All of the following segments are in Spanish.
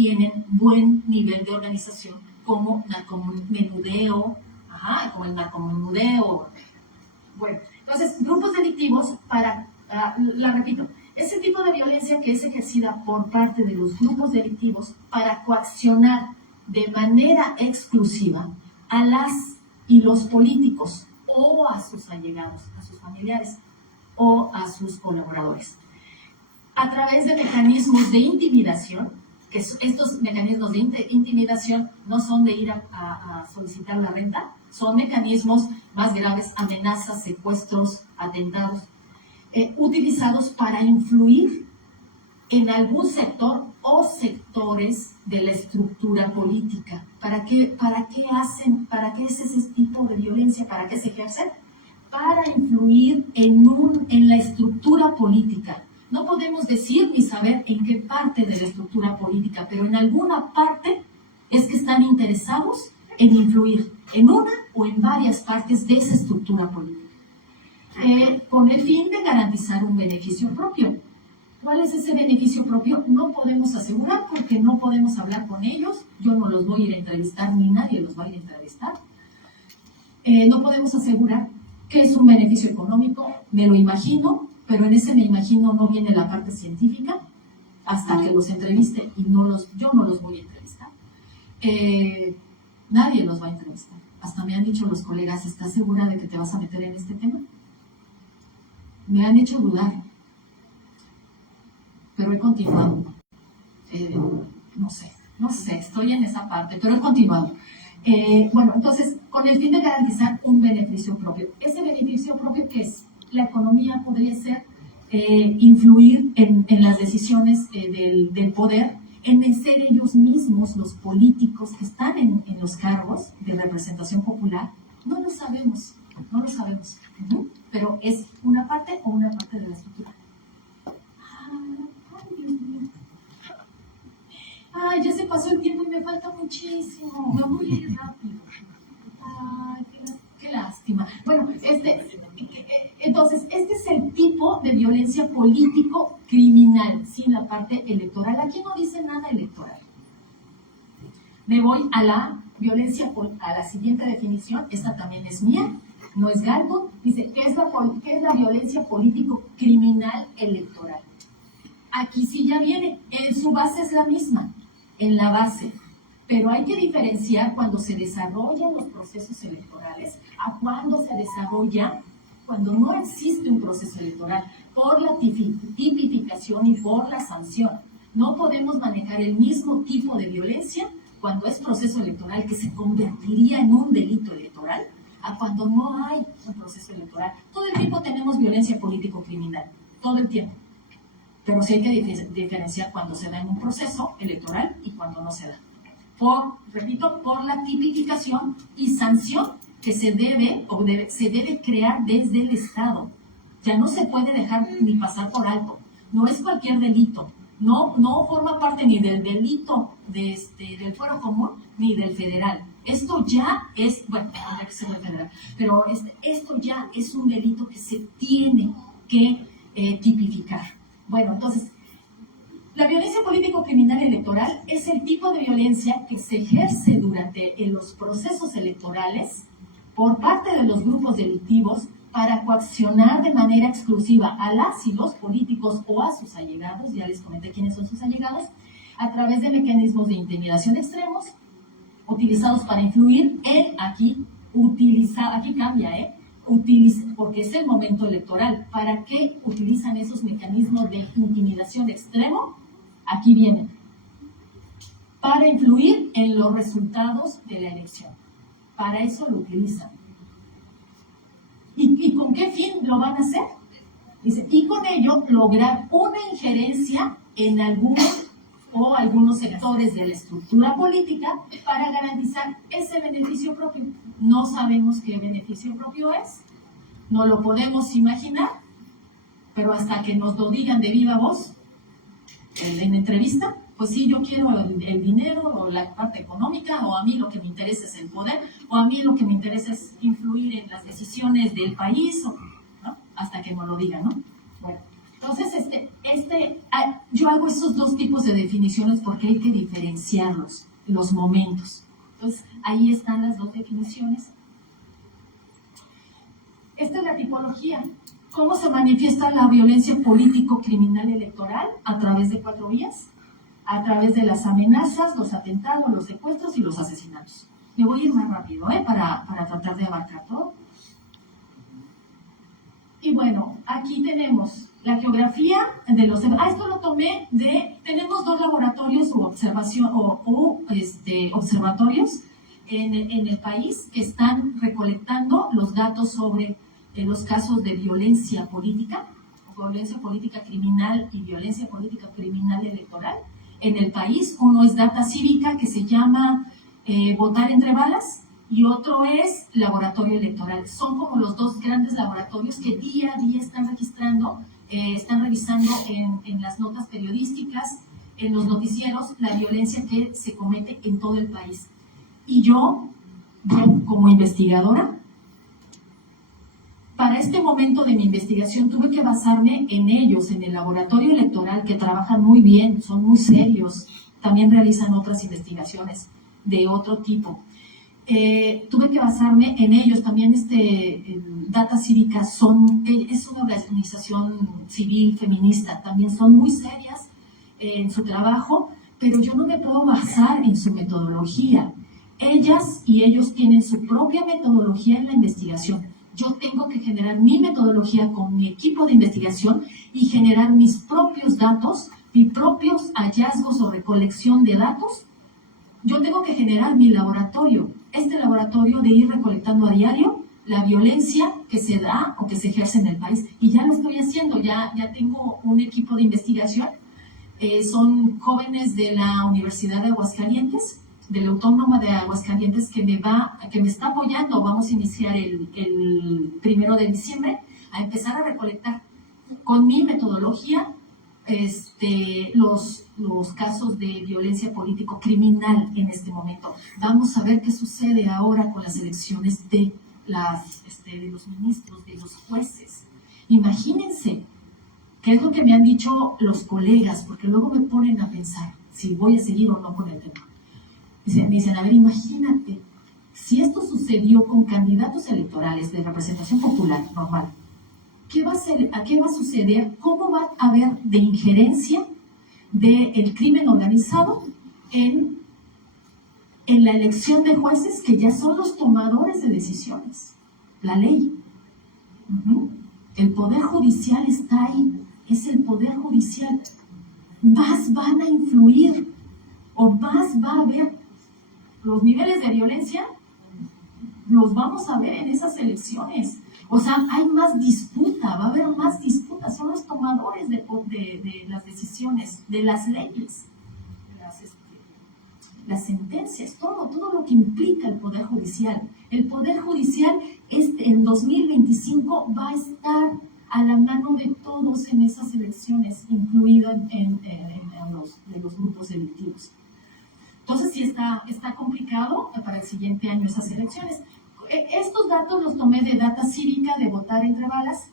tienen buen nivel de organización, como narcomenudeo, como el narcomenudeo. Bueno, entonces, grupos delictivos la repito, ese tipo de violencia que es ejercida por parte de los grupos delictivos para coaccionar de manera exclusiva a las y los políticos o a sus allegados, a sus familiares o a sus colaboradores, a través de mecanismos de intimidación, que estos mecanismos de intimidación no son de ir a solicitar la renta, son mecanismos más graves, amenazas, secuestros, atentados, utilizados para influir en algún sector o sectores de la estructura política. ¿Para qué es ese tipo de violencia? ¿Para qué se ejerce? Para influir en la estructura política. No podemos decir ni saber en qué parte de la estructura política, pero en alguna parte es que están interesados en influir en una o en varias partes de esa estructura política, con el fin de garantizar un beneficio propio. ¿Cuál es ese beneficio propio? No podemos asegurar porque no podemos hablar con ellos. Yo no los voy a ir a entrevistar, ni nadie los va a ir a entrevistar. No podemos asegurar qué es un beneficio económico. Me lo imagino, pero en ese me imagino no viene la parte científica hasta que los entreviste y yo no los voy a entrevistar. Nadie los va a entrevistar. Hasta me han dicho los colegas, ¿estás segura de que te vas a meter en este tema? Me han hecho dudar, pero he continuado. No sé, estoy en esa parte, pero he continuado. Bueno, entonces, con el fin de garantizar un beneficio propio. ¿Ese beneficio propio qué es? La economía podría ser influir en las decisiones del poder, en ser ellos mismos los políticos que están en los cargos de representación popular. No lo sabemos. Pero es una parte o una parte de la estructura. Ay, ya se pasó el tiempo y me falta muchísimo. Me voy a ir rápido. Ay, qué lástima. Bueno, entonces, este es el tipo de violencia político-criminal, sin la parte electoral. Aquí no dice nada electoral. Me voy a la violencia, a la siguiente definición. Esta también es mía, no es Galton. Dice, ¿qué es la violencia político-criminal electoral? Aquí sí ya viene, en su base es la misma, en la base, pero hay que diferenciar cuando se desarrollan los procesos electorales a cuando se desarrolla cuando no existe un proceso electoral, por la tipificación y por la sanción. No podemos manejar el mismo tipo de violencia cuando es proceso electoral, que se convertiría en un delito electoral, a cuando no hay un proceso electoral. Todo el tiempo tenemos violencia político-criminal, todo el tiempo. Pero sí hay que diferenciar cuando se da en un proceso electoral y cuando no se da. Por la tipificación y sanción que se debe crear desde el Estado. Ya no se puede dejar ni pasar por alto. No es cualquier delito. No forma parte ni del delito del fuero común ni del federal. Esto ya es, bueno, tendría que ser el federal, pero esto ya es un delito que se tiene que tipificar. Bueno, entonces, la violencia político-criminal electoral es el tipo de violencia que se ejerce durante los procesos electorales por parte de los grupos delictivos para coaccionar de manera exclusiva a las y los políticos o a sus allegados, ya les comenté quiénes son sus allegados, a través de mecanismos de intimidación extremos utilizados para influir aquí cambia, porque es el momento electoral. ¿Para qué utilizan esos mecanismos de intimidación extremo? Aquí vienen. Para influir en los resultados de la elección. Para eso lo utilizan. ¿Y con qué fin lo van a hacer? Dice, y con ello lograr una injerencia en algunos sectores de la estructura política para garantizar ese beneficio propio. No sabemos qué beneficio propio es, no lo podemos imaginar, pero hasta que nos lo digan de viva voz en entrevista, pues sí, yo quiero el dinero o la parte económica, o a mí lo que me interesa es el poder, o a mí lo que me interesa es influir en las decisiones del país, ¿no? Hasta que nos lo digan, ¿no? Bueno, entonces yo hago esos dos tipos de definiciones porque hay que diferenciarlos, los momentos. Entonces, ahí están las dos definiciones. Esta es la tipología. ¿Cómo se manifiesta la violencia político-criminal electoral? A través de 4 vías. A través de las amenazas, los atentados, los secuestros y los asesinatos. Me voy a ir más rápido, para tratar de abarcar todo. Y bueno, aquí tenemos la geografía de los... esto lo tomé tenemos 2 laboratorios observatorios en el país que están recolectando los datos sobre los casos de violencia política criminal y violencia política criminal electoral en el país. Uno es Data Cívica, que se llama Votar entre Balas, y otro es Laboratorio Electoral. Son como los 2 grandes laboratorios que día a día están registrando, están revisando en las notas periodísticas, en los noticieros, la violencia que se comete en todo el país. Y yo como investigadora, para este momento de mi investigación tuve que basarme en ellos, en el laboratorio electoral, que trabajan muy bien, son muy serios, también realizan otras investigaciones de otro tipo. Tuve que basarme en ellos. También Data Cívica es una organización civil feminista, también son muy serias en su trabajo, pero yo no me puedo basar en su metodología. Ellas y ellos tienen su propia metodología en la investigación. Yo tengo que generar mi metodología con mi equipo de investigación y generar mis propios datos, mis propios hallazgos o recolección de datos. Yo tengo que generar mi laboratorio, laboratorio de ir recolectando a diario la violencia que se da o que se ejerce en el país. Y ya lo estoy haciendo, ya tengo un equipo de investigación. Son jóvenes de la Universidad de Aguascalientes, de la Autónoma de Aguascalientes, que me está apoyando. Vamos a iniciar el 1 de diciembre a empezar a recolectar con mi metodología los casos de violencia político-criminal en este momento. Vamos a ver qué sucede ahora con las elecciones de los ministros, de los jueces. Imagínense qué es lo que me han dicho los colegas, porque luego me ponen a pensar si voy a seguir o no con el tema. Me dicen, a ver, imagínate, si esto sucedió con candidatos electorales de representación popular normal, ¿qué va a suceder? ¿Cómo va a haber de injerencia del crimen organizado en la elección de jueces, que ya son los tomadores de decisiones? La ley. El Poder Judicial está ahí, es el Poder Judicial. Más van a influir, o más va a haber los niveles de violencia, los vamos a ver en esas elecciones. O sea, hay más disputa, va a haber más disputa, son los tomadores de las decisiones, de las leyes, las sentencias, todo lo que implica el Poder Judicial. El Poder Judicial en 2025 va a estar a la mano de todos en esas elecciones, incluido en los grupos delictivos. Entonces sí está complicado para el siguiente año esas elecciones. Estos datos los tomé de Data Cívica, de Votar entre Balas.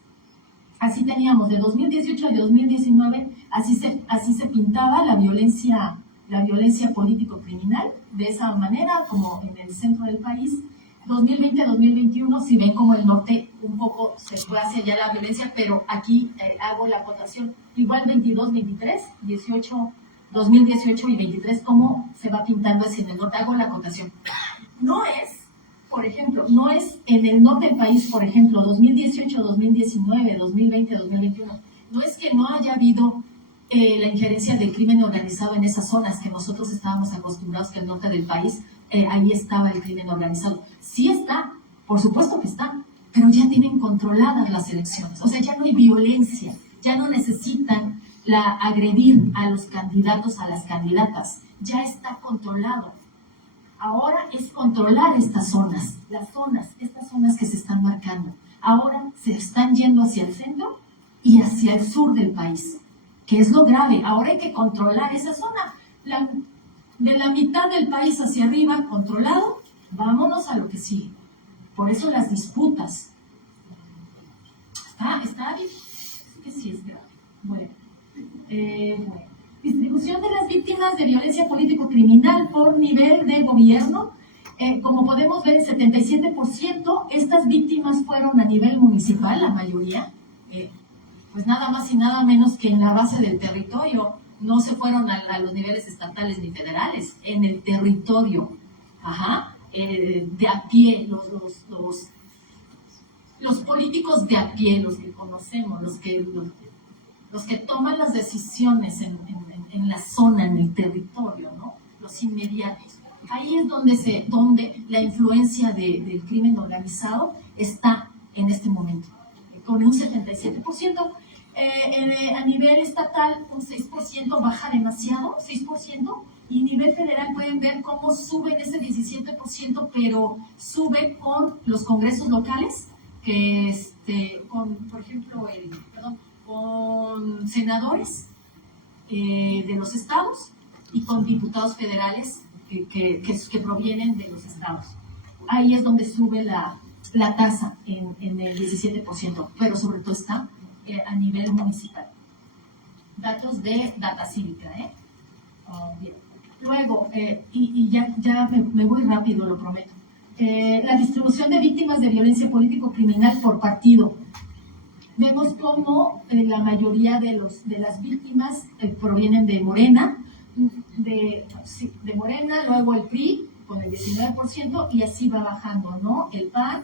Así teníamos de 2018 a 2019, así se pintaba la violencia político-criminal, de esa manera, como en el centro del país. 2020 a 2021, si ven como el norte un poco se fue hacia allá la violencia, pero aquí hago la acotación. Igual 22, 23, 18, 2018 y 23, cómo se va pintando hacia el norte, hago la acotación. Por ejemplo, no es en el norte del país, por ejemplo, 2018, 2019, 2020, 2021, no es que no haya habido la injerencia del crimen organizado en esas zonas que nosotros estábamos acostumbrados, que el norte del país, ahí estaba el crimen organizado. Sí está, por supuesto que está, pero ya tienen controladas las elecciones, o sea, ya no hay violencia, ya no necesitan agredir a los candidatos, a las candidatas, ya está controlado. Ahora es controlar estas zonas que se están marcando. Ahora se están yendo hacia el centro y hacia el sur del país, que es lo grave. Ahora hay que controlar esa zona. De la mitad del país hacia arriba, controlado, vámonos a lo que sigue. Por eso las disputas. Está difícil, que sí es grave. Bueno. Distribución de las víctimas de violencia político-criminal por nivel de gobierno. Como podemos ver, el 77%, estas víctimas fueron a nivel municipal, la mayoría, pues nada más y nada menos que en la base del territorio. No se fueron a los niveles estatales ni federales, en el territorio, de a pie, los políticos de a pie, los que conocemos, los que toman las decisiones en la zona, en el territorio, ¿no? Los inmediatos. Ahí es donde la influencia del crimen organizado está en este momento, con un 77%. A nivel estatal, un 6% baja demasiado, 6%, y a nivel federal pueden ver cómo suben ese 17%, pero sube con los congresos locales, por ejemplo, con senadores de los estados y con diputados federales que provienen de los estados. Ahí es donde sube la tasa en el 17%, pero sobre todo está a nivel municipal. Datos de Data Cívica. Bien. Luego, y ya me voy rápido, lo prometo. La distribución de víctimas de violencia político-criminal por partido. Vemos cómo la mayoría de las víctimas provienen de Morena, de Morena, luego el PRI con el 19%, y así va bajando, ¿no? El PAN.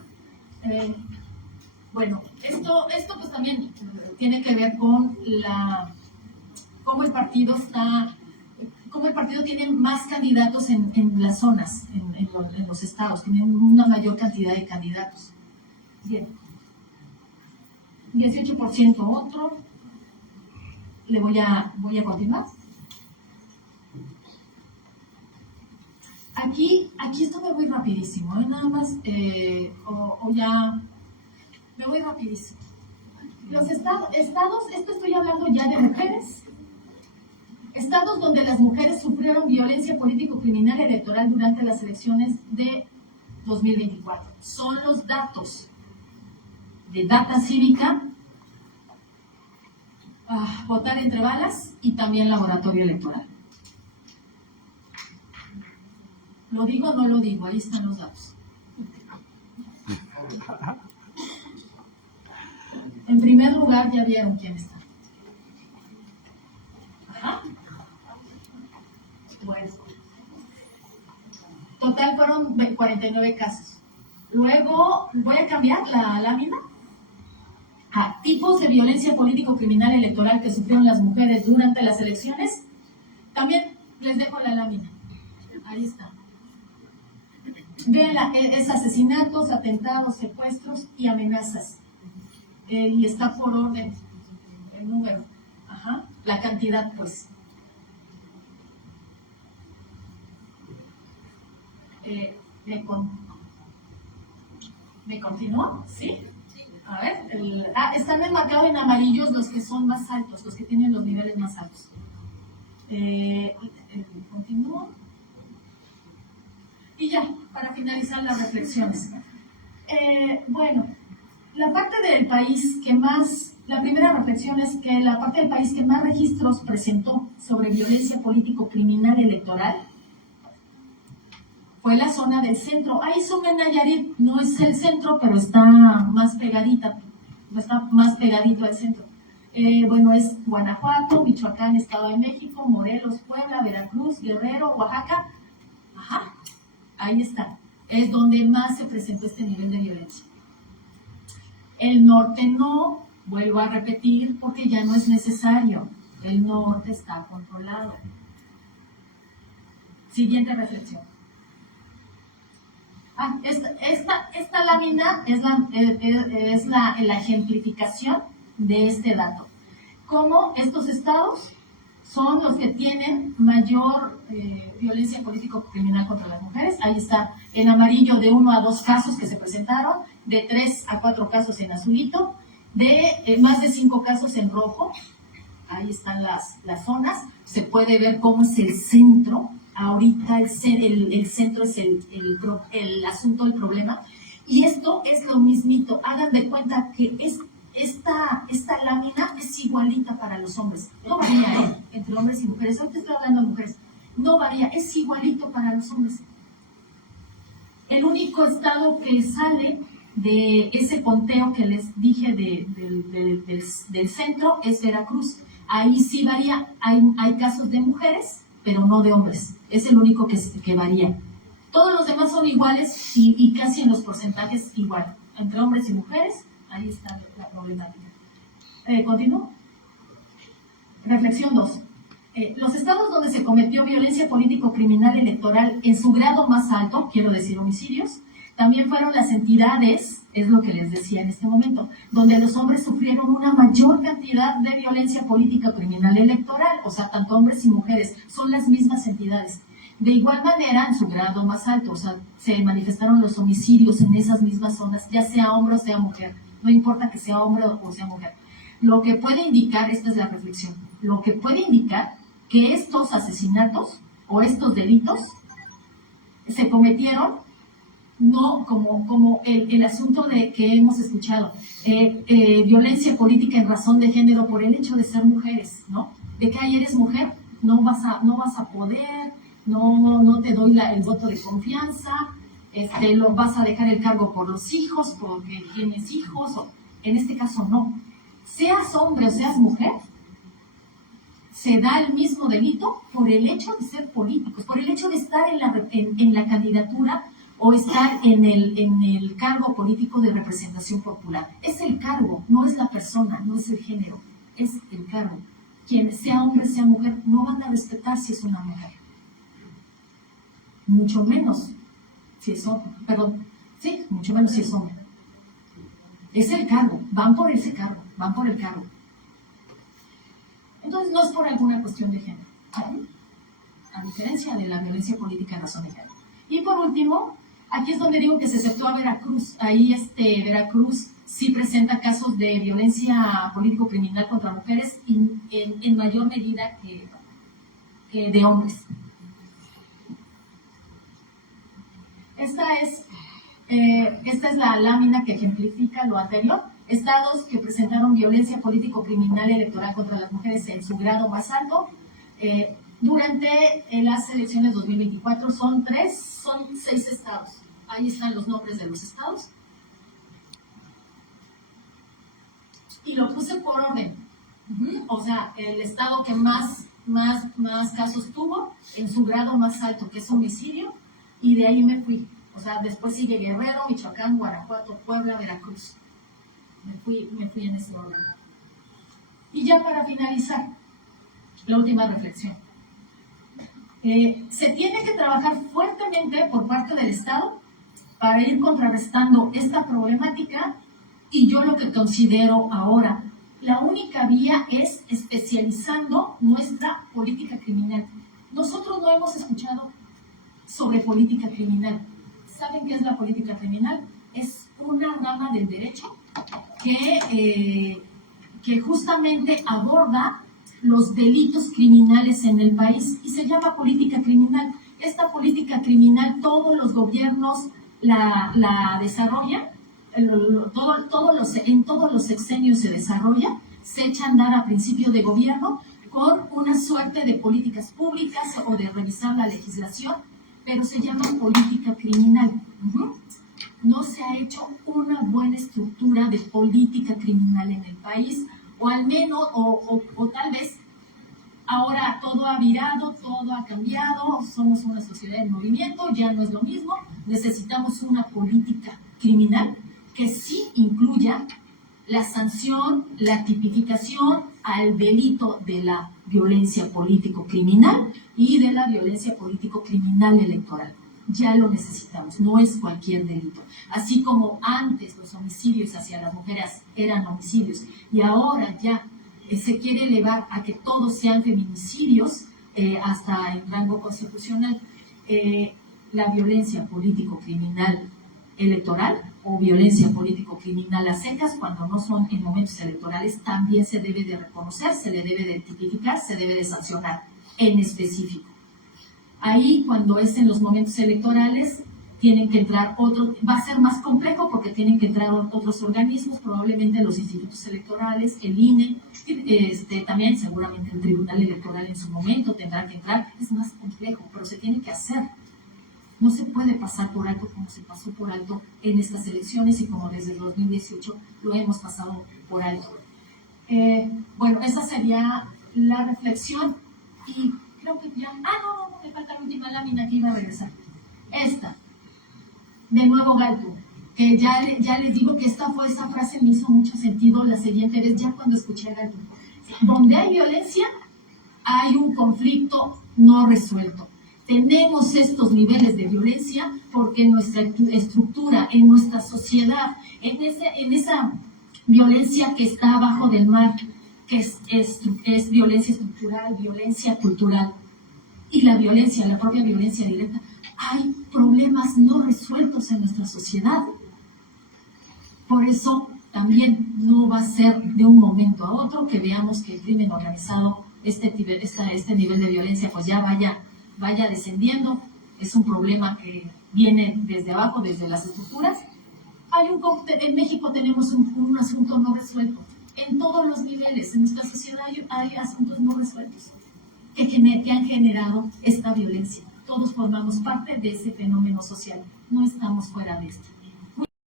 Bueno, esto pues también tiene que ver con cómo el partido tiene más candidatos en las zonas, en los estados, tienen una mayor cantidad de candidatos. Bien. 18% otro. Voy a continuar. Aquí esto me voy rapidísimo, nada más, ya me voy rapidísimo. Los estados, esto estoy hablando ya de mujeres, estados donde las mujeres sufrieron violencia político-criminal electoral durante las elecciones de 2024. Son los datos de Data Cívica, votar entre balas y también laboratorio electoral. ¿Lo digo o no lo digo? Ahí están los datos. En primer lugar, ya vieron quién está. Bueno. Total fueron 49 casos. Luego, voy a cambiar la lámina. Tipos de violencia político-criminal electoral que sufrieron las mujeres durante las elecciones. También les dejo la lámina. Ahí está. Vean, es asesinatos, atentados, secuestros y amenazas. Y está por orden el número. La cantidad, pues. ¿Me continúo? ¿Sí? A ver, están enmarcados en amarillos los que son más altos, los que tienen los niveles más altos. Continúo. Y ya, para finalizar las reflexiones. Bueno, la parte del país que más, la primera reflexión es que la parte del país que más registros presentó sobre violencia político-criminal electoral fue la zona del centro. Ahí sume Nayarit, no es el centro, pero está más pegadito al centro. Bueno, es Guanajuato, Michoacán, Estado de México, Morelos, Puebla, Veracruz, Guerrero, Oaxaca. Ahí está. Es donde más se presentó este nivel de violencia. El norte no, vuelvo a repetir, porque ya no es necesario. El norte está controlado. Siguiente reflexión. Esta lámina es la ejemplificación de este dato. Cómo estos estados son los que tienen mayor violencia político-criminal contra las mujeres. Ahí está en amarillo de 1 a 2 casos que se presentaron, de 3 a 4 casos en azulito, de más de 5 casos en rojo. Ahí están las zonas. Se puede ver cómo es el centro. Ahorita el centro es el asunto, el problema. Y esto es lo mismito. Hagan de cuenta que esta lámina es igualita para los hombres. No varía, entre hombres y mujeres. Ahorita estoy hablando de mujeres. No varía, es igualito para los hombres. El único estado que sale de ese conteo que les dije del centro es Veracruz. Ahí sí varía, hay casos de mujeres, pero no de hombres. Es el único que varía. Todos los demás son iguales y casi en los porcentajes igual. Entre hombres y mujeres, ahí está la problemática. ¿Continúo? Reflexión 2. Los estados donde se cometió violencia político-criminal electoral en su grado más alto, quiero decir homicidios, también fueron las entidades, es lo que les decía en este momento, donde los hombres sufrieron una mayor cantidad de violencia política-criminal electoral, o sea, tanto hombres y mujeres, son las mismas entidades. De igual manera, en su grado más alto, o sea, se manifestaron los homicidios en esas mismas zonas, ya sea hombre o sea mujer, no importa que sea hombre o sea mujer. Lo que puede indicar, esta es la reflexión, lo que puede indicar que estos asesinatos o estos delitos se cometieron no como el asunto de que hemos escuchado, violencia política en razón de género por el hecho de ser mujeres, ¿no? De que eres mujer, no vas a poder, no te doy el voto de confianza, lo vas a dejar el cargo por los hijos, porque tienes hijos, en este caso no. Seas hombre o seas mujer, se da el mismo delito por el hecho de ser políticos, por el hecho de estar en la candidatura o estar en el cargo político de representación popular. Es el cargo, no es la persona, no es el género, es el cargo. Quien sea hombre, sea mujer, no van a respetar si es una mujer. Mucho menos si es hombre, mucho menos si es hombre. Es el cargo, van por ese cargo, van por el cargo. Entonces no es por alguna cuestión de género, a diferencia de la violencia política en razón de género. Y por último, aquí es donde digo que se exceptúa a Veracruz. Ahí Veracruz sí presenta casos de violencia político-criminal contra mujeres en mayor medida que de hombres. Esta es la lámina que ejemplifica lo anterior. Estados que presentaron violencia político-criminal electoral contra las mujeres en su grado más alto durante las elecciones 2024 son 6 estados. Ahí están los nombres de los estados. Y lo puse por orden. O sea, el estado que más casos tuvo en su grado más alto, que es homicidio, y de ahí me fui. O sea, después sigue Guerrero, Michoacán, Guanajuato, Puebla, Veracruz. Me fui en ese orden. Y ya para finalizar, la última reflexión. Se tiene que trabajar fuertemente por parte del Estado para ir contrarrestando esta problemática, y yo lo que considero ahora, la única vía es especializando nuestra política criminal. Nosotros no hemos escuchado sobre política criminal. ¿Saben qué es la política criminal? Es una rama del derecho que justamente aborda los delitos criminales en el país y se llama política criminal. Esta política criminal todos los gobiernos la desarrollan, en todos los sexenios se desarrolla, se echa a andar a principio de gobierno con una suerte de políticas públicas o de revisar la legislación, pero se llama política criminal. No se ha hecho una buena estructura de política criminal en el país, o al menos, o tal vez ahora todo ha virado, todo ha cambiado, somos una sociedad en movimiento, ya no es lo mismo, necesitamos una política criminal que sí incluya la sanción, la tipificación al delito de la violencia político-criminal y de la violencia político-criminal electoral. Ya lo necesitamos, no es cualquier delito. Así como antes los homicidios hacia las mujeres eran homicidios y ahora ya se quiere elevar a que todos sean feminicidios hasta el rango constitucional, la violencia político-criminal electoral o violencia político-criminal a secas, cuando no son en momentos electorales, también se debe de reconocer, se le debe de tipificar, se debe de sancionar en específico. Ahí, cuando es en los momentos electorales, tienen que entrar otros, va a ser más complejo porque tienen que entrar otros organismos, probablemente los institutos electorales, el INE, también seguramente el Tribunal Electoral en su momento tendrá que entrar, es más complejo, pero se tiene que hacer. No se puede pasar por alto como se pasó por alto en estas elecciones y como desde el 2018 lo hemos pasado por alto. Bueno, esa sería la reflexión y creo que ya... no, me falta la última lámina que iba a regresar. Esta, de nuevo Galto, que ya les digo que esa frase me hizo mucho sentido la siguiente vez, ya cuando escuché a Galto. Donde hay violencia, hay un conflicto no resuelto. Tenemos estos niveles de violencia porque en nuestra estructura, en nuestra sociedad, en esa violencia que está abajo del mar, que es violencia estructural, violencia cultural, y la propia violencia directa, hay problemas no resueltos en nuestra sociedad. Por eso también no va a ser de un momento a otro que veamos que el crimen organizado, este nivel de violencia, pues ya vaya descendiendo. Es un problema que viene desde abajo, desde las estructuras. En México tenemos un asunto no resuelto. En todos los niveles, en nuestra sociedad hay asuntos no resueltos que han generado esta violencia. Todos formamos parte de ese fenómeno social. No estamos fuera de esto.